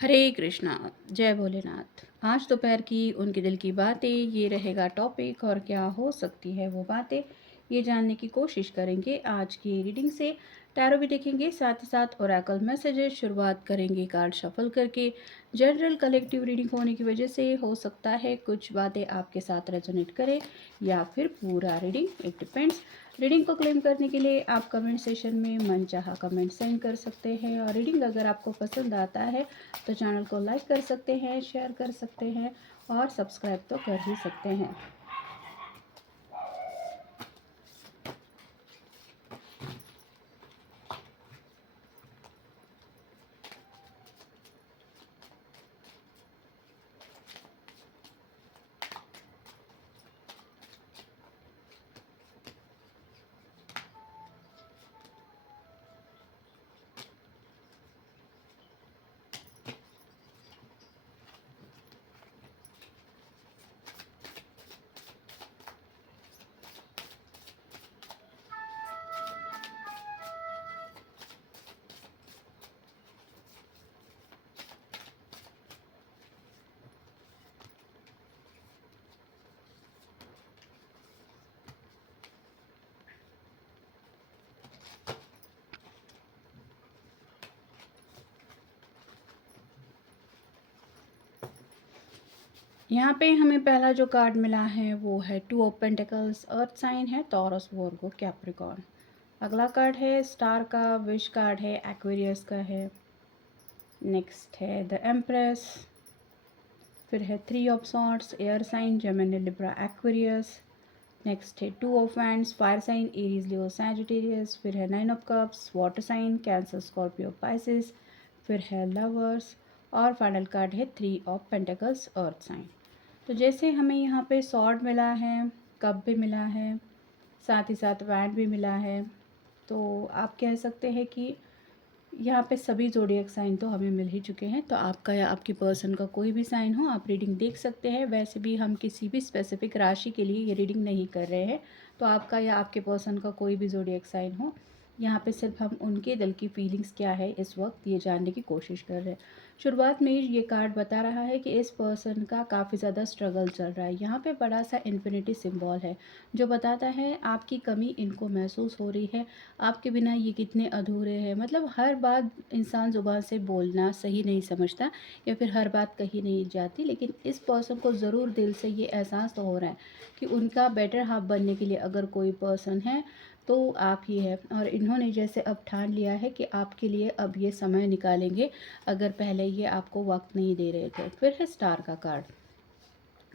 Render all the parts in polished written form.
हरे कृष्णा। जय भोलेनाथ। आज दोपहर की उनके दिल की बातें, ये रहेगा टॉपिक। और क्या हो सकती है वो बातें, ये जानने की कोशिश करेंगे आज की रीडिंग से। टैरो भी देखेंगे, साथ ही साथ ओरेकल मैसेजेस। शुरुआत करेंगे कार्ड शफल करके। जनरल कलेक्टिव रीडिंग होने की वजह से हो सकता है कुछ बातें आपके साथ रेजोनेट करें या फिर पूरा रीडिंग, इट डिपेंड्स। रीडिंग को क्लेम करने के लिए आप कमेंट सेशन में मनचाहा कमेंट सेंड कर सकते हैं। और रीडिंग अगर आपको पसंद आता है तो चैनल को लाइक कर सकते हैं, शेयर कर सकते हैं और सब्सक्राइब तो कर ही सकते हैं। यहाँ पे हमें पहला जो कार्ड मिला है वो है two of pentacles, earth sign है, टॉरस, वर्गो, कैप्रिकॉर्न। अगला कार्ड है स्टार का, विश कार्ड है, एक्वेरियस का है। नेक्स्ट है द एम्प्रेस। फिर है three of swords, air sign, Gemini, Libra, Aquarius. Next है two of wands, fire sign, Aries, Leo, Sagittarius. फिर है nine of cups, water sign, cancer, Scorpio, Pisces. फिर है लवर्स और फाइनल कार्ड है three of pentacles, earth sign. तो जैसे हमें यहाँ पे सॉर्ड मिला है, कप भी मिला है, साथ ही साथ वैंड भी मिला है, तो आप कह सकते हैं कि यहाँ पे सभी ज़ोडिएक साइन तो हमें मिल ही चुके हैं। तो आपका या आपकी पर्सन का कोई भी साइन हो, आप रीडिंग देख सकते हैं। वैसे भी हम किसी भी स्पेसिफिक राशि के लिए ये रीडिंग नहीं कर रहे हैं। तो आपका या आपके पर्सन का कोई भी ज़ोडिएक साइन हो, यहाँ पे सिर्फ हम उनके दिल की फीलिंग्स क्या है इस वक्त ये जानने की कोशिश कर रहे हैं। शुरुआत में ये कार्ड बता रहा है कि इस पर्सन का काफ़ी ज़्यादा स्ट्रगल चल रहा है। यहाँ पे बड़ा सा इन्फिनिटी सिंबल है जो बताता है आपकी कमी इनको महसूस हो रही है, आपके बिना ये कितने अधूरे हैं। मतलब हर बात इंसान ज़ुबान से बोलना सही नहीं समझता या फिर हर बात कही नहीं जाती, लेकिन इस पर्सन को ज़रूर दिल से ये एहसास तो हो रहा है कि उनका बेटर हाफ बनने के लिए अगर कोई पर्सन है तो आप ही है। और इन्होंने जैसे अब ठान लिया है कि आपके लिए अब ये समय निकालेंगे, अगर पहले ये आपको वक्त नहीं दे रहे थे। फिर है स्टार का कार्ड।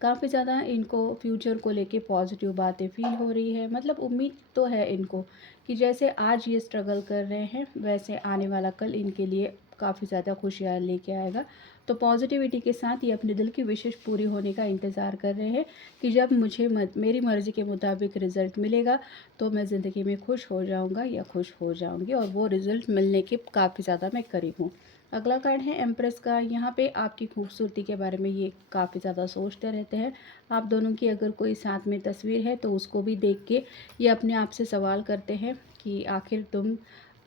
काफ़ी ज़्यादा इनको फ्यूचर को लेके पॉजिटिव बातें फील हो रही है। मतलब उम्मीद तो है इनको कि जैसे आज ये स्ट्रगल कर रहे हैं वैसे आने वाला कल इनके लिए काफ़ी ज़्यादा खुशियाँ लेके आएगा। तो पॉजिटिविटी के साथ ये अपने दिल की विशेष पूरी होने का इंतज़ार कर रहे हैं कि जब मुझे मेरी मर्ज़ी के मुताबिक रिज़ल्ट मिलेगा तो मैं ज़िंदगी में खुश हो जाऊँगा या खुश हो जाऊँगी, और वो रिज़ल्ट मिलने के काफ़ी ज़्यादा मैं करीब हूँ। अगला कार्ड है एम्प्रेस का। यहाँ पे आपकी खूबसूरती के बारे में ये काफ़ी ज़्यादा सोचते रहते हैं। आप दोनों की अगर कोई साथ में तस्वीर है तो उसको भी देख के ये अपने आप से सवाल करते हैं कि आखिर तुम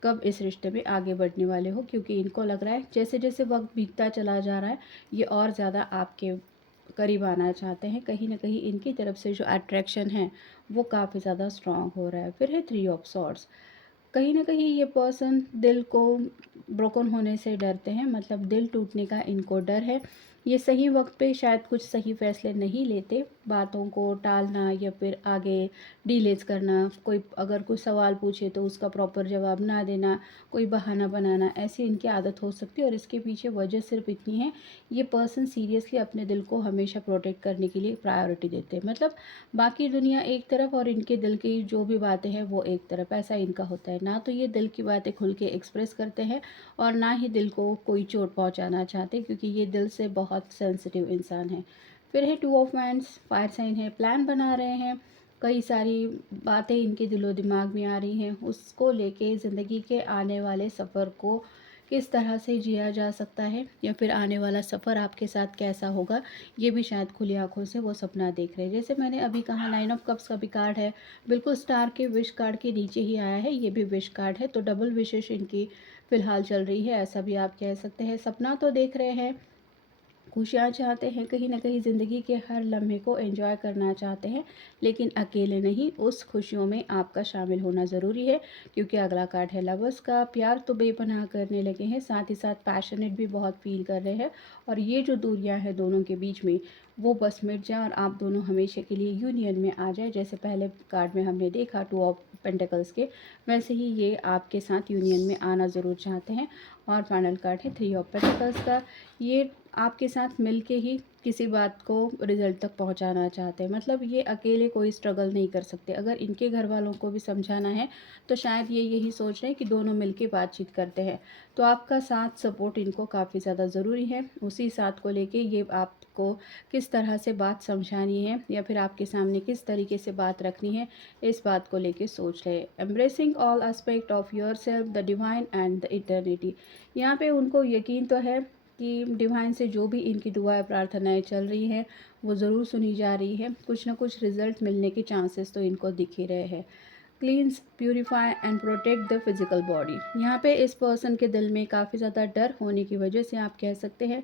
कब इस रिश्ते में आगे बढ़ने वाले हो, क्योंकि इनको लग रहा है जैसे जैसे वक्त बीतता चला जा रहा है ये और ज़्यादा आपके करीब आना चाहते हैं। कहीं ना कहीं इनकी तरफ से जो अट्रैक्शन है वो काफ़ी ज़्यादा स्ट्रांग हो रहा है। फिर है थ्री ऑफ सॉर्ड्स। कहीं न कहीं ये पर्सन दिल को ब्रोकन होने से डरते हैं, मतलब दिल टूटने का इनको डर है। ये सही वक्त पे शायद कुछ सही फैसले नहीं लेते, बातों को टालना या फिर आगे डिलेज करना, कोई अगर कोई सवाल पूछे तो उसका प्रॉपर जवाब ना देना, कोई बहाना बनाना, ऐसी इनकी आदत हो सकती है। और इसके पीछे वजह सिर्फ इतनी है, ये पर्सन सीरियसली अपने दिल को हमेशा प्रोटेक्ट करने के लिए प्रायोरिटी देते हैं। मतलब बाकी दुनिया एक तरफ और इनके दिल की जो भी बातें हैं वो एक तरफ, ऐसा इनका होता है। ना तो ये दिल की बातें खुल के एक्सप्रेस करते हैं और ना ही दिल को कोई चोट पहुंचाना चाहते, क्योंकि ये दिल से बहुत सेंसिटिव इंसान है। फिर है two of wands, fire sign है, प्लान बना रहे हैं, कई सारी बातें इनके दिलो दिमाग में आ रही हैं, उसको लेके ज़िंदगी के आने वाले सफ़र को किस तरह से जिया जा सकता है या फिर आने वाला सफ़र आपके साथ कैसा होगा, ये भी शायद खुली आंखों से वो सपना देख रहे हैं। जैसे मैंने अभी कहा नाइन ऑफ कप्स का भी कार्ड है, बिल्कुल स्टार के विश कार्ड के नीचे ही आया है, ये भी विश कार्ड है। तो डबल विशेष इनकी फ़िलहाल चल रही है, ऐसा भी आप कह सकते हैं। सपना तो देख रहे हैं, खुशियाँ चाहते हैं, कहीं न कहीं ज़िंदगी के हर लम्हे को एन्जॉय करना चाहते हैं, लेकिन अकेले नहीं, उस खुशियों में आपका शामिल होना ज़रूरी है, क्योंकि अगला कार्ड है लवर्स का। प्यार तो बेपनाह करने लगे हैं, साथ ही साथ पैशनेट भी बहुत फ़ील कर रहे हैं, और ये जो दूरियाँ हैं दोनों के बीच में, वो बस मिट जाएँ और आप दोनों हमेशा के लिए यूनियन में आ जाएँ। जैसे पहले कार्ड में हमने देखा टू ऑफ पेंटिकल्स के, वैसे ही ये आपके साथ यूनियन में आना ज़रूर चाहते हैं। और फाइनल कार्ड है थ्री ऑफ पेंटिकल्स का। ये आपके साथ मिलके ही किसी बात को रिज़ल्ट तक पहुंचाना चाहते हैं, मतलब ये अकेले कोई स्ट्रगल नहीं कर सकते। अगर इनके घर वालों को भी समझाना है तो शायद ये यही सोच रहे हैं कि दोनों मिलके बातचीत करते हैं। तो आपका साथ सपोर्ट इनको काफ़ी ज़्यादा ज़रूरी है। उसी साथ को लेके ये आपको किस तरह से बात समझानी है या फिर आपके सामने किस तरीके से बात रखनी है, इस बात को लेके सोच रहे हैं। Embracing all aspect of your self, the divine and the eternity. यहाँ पे उनको यकीन तो है कि डिवाइन से जो भी इनकी दुआएं प्रार्थनाएं चल रही हैं वो ज़रूर सुनी जा रही है। कुछ ना कुछ रिजल्ट मिलने के चांसेस तो इनको दिख ही रहे हैं। क्लींस, purify and protect the physical body. यहाँ पे इस पर्सन के दिल में काफ़ी ज़्यादा डर होने की वजह से आप कह सकते हैं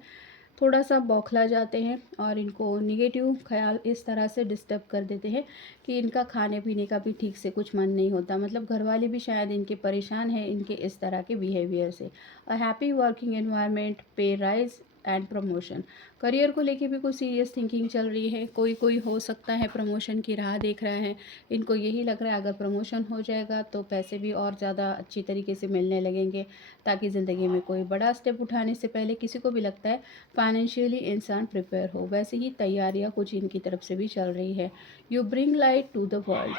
थोड़ा सा बौखला जाते हैं, और इनको निगेटिव ख्याल इस तरह से डिस्टर्ब कर देते हैं कि इनका खाने पीने का भी ठीक से कुछ मन नहीं होता। मतलब घर वाले भी शायद इनके परेशान हैं इनके इस तरह के बिहेवियर से। अ हैप्पी वर्किंग एनवायरनमेंट, पे राइज एंड प्रमोशन। करियर को लेके भी कुछ सीरियस थिंकिंग चल रही है। कोई कोई हो सकता है प्रमोशन की राह देख रहा है। इनको यही लग रहा है अगर प्रमोशन हो जाएगा तो पैसे भी और ज़्यादा अच्छी तरीके से मिलने लगेंगे, ताकि ज़िंदगी में कोई बड़ा स्टेप उठाने से पहले किसी को भी लगता है फाइनेंशियली इंसान प्रिपेयर हो। वैसे ही तैयारियां कुछ इनकी तरफ से भी चल रही है। You bring light to the world.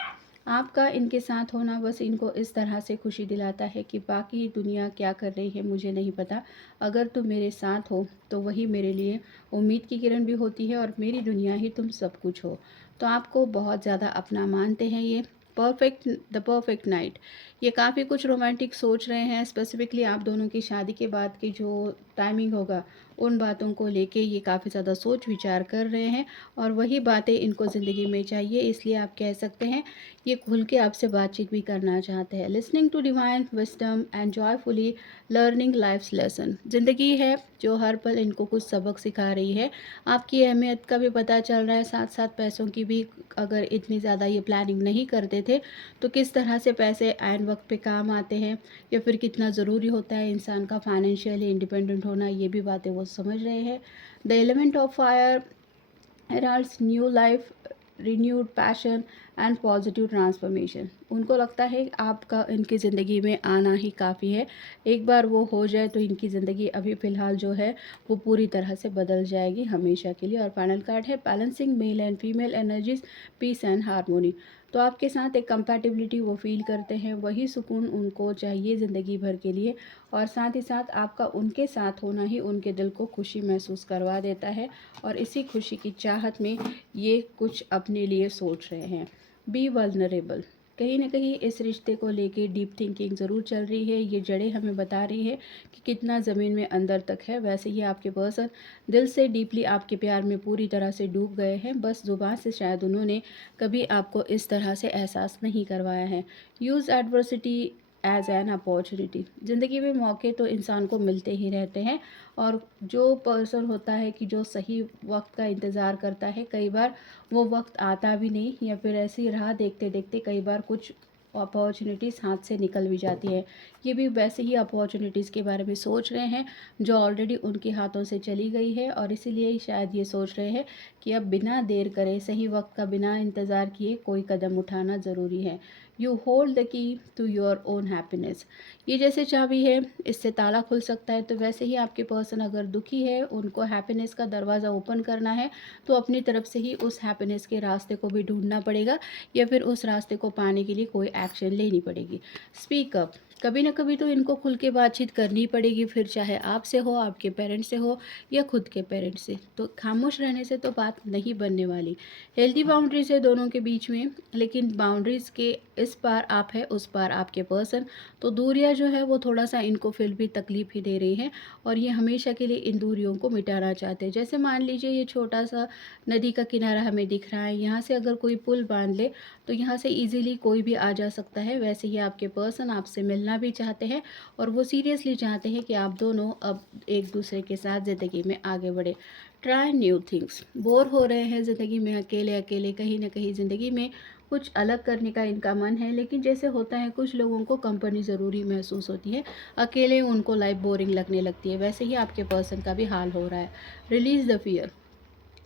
आपका इनके साथ होना बस इनको इस तरह से खुशी दिलाता है कि बाकी दुनिया क्या कर रही है मुझे नहीं पता, अगर तुम मेरे साथ हो तो वही मेरे लिए उम्मीद की किरण भी होती है, और मेरी दुनिया ही तुम सब कुछ हो। तो आपको बहुत ज़्यादा अपना मानते हैं ये। Perfect, the perfect night. ये काफ़ी कुछ रोमांटिक सोच रहे हैं। स्पेसिफिकली आप दोनों की शादी के बाद की जो टाइमिंग होगा उन बातों को लेके ये काफ़ी ज़्यादा सोच विचार कर रहे हैं, और वही बातें इनको ज़िंदगी में चाहिए। इसलिए आप कह सकते हैं ये खुल के आपसे बातचीत भी करना चाहते हैं। Listening to divine wisdom and joyfully learning life's lesson. ज़िंदगी है जो हर पल इनको कुछ सबक सिखा रही है। आपकी अहमियत का भी पता चल रहा है, साथ साथ पैसों की भी। अगर इतनी ज़्यादा ये प्लानिंग नहीं करते थे तो किस तरह से पैसे आन वक्त पे काम आते हैं, या फिर कितना ज़रूरी होता है इंसान का फाइनेंशियली इंडिपेंडेंट होना, ये भी बातें वो समझ रहे हैं। The element of fire heralds new life, renewed passion and positive transformation. उनको लगता है आपका इनकी ज़िंदगी में आना ही काफ़ी है। एक बार वो हो जाए तो इनकी ज़िंदगी अभी फ़िलहाल जो है वो पूरी तरह से बदल जाएगी हमेशा के लिए। और फाइनल कार्ड है balancing male and female energies, peace and harmony. तो आपके साथ एक कंपैटिबिलिटी वो फील करते हैं, वही सुकून उनको चाहिए ज़िंदगी भर के लिए। और साथ ही साथ आपका उनके साथ होना ही उनके दिल को खुशी महसूस करवा देता है, और इसी खुशी की चाहत में ये कुछ अपने लिए सोच रहे हैं। Be vulnerable. कहीं ना कहीं इस रिश्ते को लेके डीप थिंकिंग ज़रूर चल रही है। ये जड़ें हमें बता रही है कि कितना ज़मीन में अंदर तक है। वैसे ही आपके पर्सन दिल से डीपली आपके प्यार में पूरी तरह से डूब गए हैं, बस ज़ुबान से शायद उन्होंने कभी आपको इस तरह से एहसास नहीं करवाया है। Use adversity as an opportunity. ज़िंदगी में मौके तो इंसान को मिलते ही रहते हैं, और जो पर्सन होता है कि जो सही वक्त का इंतज़ार करता है, कई बार वो वक्त आता भी नहीं, या फिर ऐसी राह देखते देखते कई बार कुछ अपॉर्चुनिटीज़ हाथ से निकल भी जाती है। ये भी वैसे ही अपॉर्चुनिटीज़ के बारे में सोच रहे हैं जो ऑलरेडी उनके हाथों से चली गई है, और इसीलिए शायद ये सोच रहे हैं कि अब बिना देर करे, सही वक्त का बिना इंतज़ार किए कोई कदम उठाना ज़रूरी है। You hold the key to your own happiness. ये जैसे चाबी है, इससे ताला खुल सकता है, तो वैसे ही आपके पर्सन अगर दुखी है, उनको हैप्पीनेस का दरवाज़ा ओपन करना है, तो अपनी तरफ से ही उस हैप्पीनेस के रास्ते को भी ढूंढना पड़ेगा, या फिर उस रास्ते को पाने के लिए कोई एक्शन लेनी पड़ेगी। Speak up. कभी ना कभी तो इनको खुल के बातचीत करनी पड़ेगी, फिर चाहे आपसे हो, आपके पेरेंट्स से हो, या खुद के पेरेंट्स से। तो खामोश रहने से तो बात नहीं बनने वाली। हेल्दी बाउंड्रीज है दोनों के बीच में, लेकिन बाउंड्रीज़ के इस पार आप है, उस पार आपके पर्सन। तो दूरियां जो है वो थोड़ा सा इनको फिर भी तकलीफ ही दे रही हैं, और ये हमेशा के लिए इन दूरियों को मिटाना चाहते हैं। जैसे मान लीजिए ये छोटा सा नदी का किनारा हमें दिख रहा है, यहाँ से अगर कोई पुल बांध ले तो यहाँ से इजीली कोई भी आ जा सकता है। वैसे ही आपके पर्सन आपसे मिलना करना भी चाहते हैं और वो सीरियसली चाहते हैं कि आप दोनों अब एक दूसरे के साथ ज़िंदगी में आगे बढ़े। Try new things. बोर हो रहे हैं ज़िंदगी में अकेले अकेले, कहीं ना कहीं ज़िंदगी में कुछ अलग करने का इनका मन है, लेकिन जैसे होता है कुछ लोगों को कंपनी ज़रूरी महसूस होती है, अकेले उनको लाइफ बोरिंग लगने लगती है, वैसे ही आपके पर्सन का भी हाल हो रहा है। Release the fear.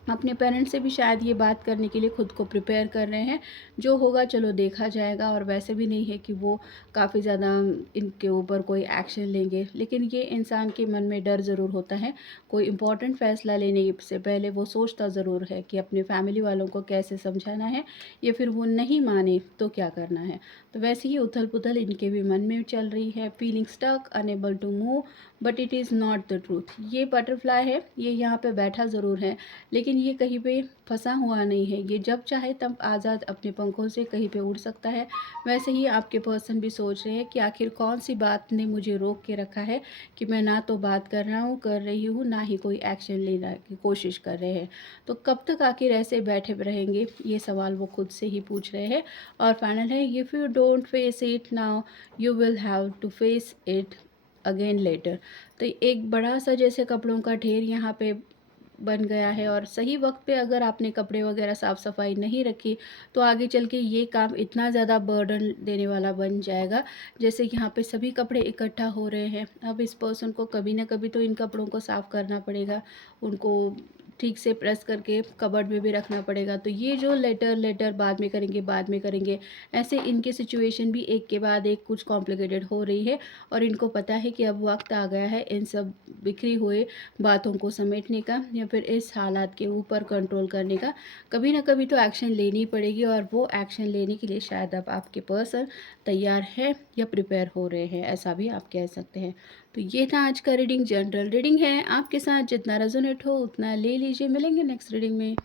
अपने पेरेंट्स से भी शायद ये बात करने के लिए खुद को प्रिपेयर कर रहे हैं, जो होगा चलो देखा जाएगा, और वैसे भी नहीं है कि वो काफ़ी ज़्यादा इनके ऊपर कोई एक्शन लेंगे, लेकिन ये इंसान के मन में डर ज़रूर होता है। कोई इम्पोर्टेंट फ़ैसला लेने से पहले वो सोचता ज़रूर है कि अपने फैमिली वालों को कैसे समझाना है, या फिर वो नहीं माने तो क्या करना है। तो वैसे ही उथल-पुथल इनके भी मन में चल रही है। Feeling stuck, unable to move, but it is not the truth. ये बटरफ्लाई है, ये यहाँ पे बैठा ज़रूर है, लेकिन ये कहीं पे फँसा हुआ नहीं है। ये जब चाहे तब आज़ाद अपने पंखों से कहीं पे उड़ सकता है। वैसे ही आपके पर्सन भी सोच रहे हैं कि आखिर कौन-सी बात ने मुझे रोक के रखा है कि मैं ना तो बात कर रहा हूँ, कर रही हूँ, ना ही कोई एक्शन लेना की कोशिश कर रहे हैं। तो कब तक आखिर ऐसे बैठे रहेंगे? ये सवाल वो खुद से ही पूछ रहे हैं। और फाइनल है, if you don't face it now, you will have to face it again later. तो एक बड़ा-सा जैसे कपड़ों का ढेर यहाँ पे बन गया है, और सही वक्त पे अगर आपने कपड़े वगैरह साफ़ सफाई नहीं रखी, तो आगे चल के ये काम इतना ज़्यादा बर्डन देने वाला बन जाएगा। जैसे यहाँ पे सभी कपड़े इकट्ठा हो रहे हैं, अब इस पर्सन को कभी ना कभी तो इन कपड़ों को साफ़ करना पड़ेगा, उनको ठीक से प्रेस करके कबर्ड में भी रखना पड़ेगा। तो ये जो लेटर लेटर बाद में करेंगे, बाद में करेंगे, ऐसे इनकी सिचुएशन भी एक के बाद एक कुछ कॉम्प्लिकेटेड हो रही है, और इनको पता है कि अब वक्त आ गया है इन सब बिखरी हुए बातों को समेटने का, या फिर इस हालात के ऊपर कंट्रोल करने का। कभी ना कभी तो एक्शन लेनी पड़ेगी, और वो एक्शन लेने के लिए शायद अब आपके पर्सन तैयार है या प्रिपेयर हो रहे हैं, ऐसा भी आप कह सकते हैं। तो ये था आज का रीडिंग, जनरल रीडिंग है, आपके साथ जितना रेजोनेट हो उतना ले लीजिए। मिलेंगे नेक्स्ट रीडिंग में।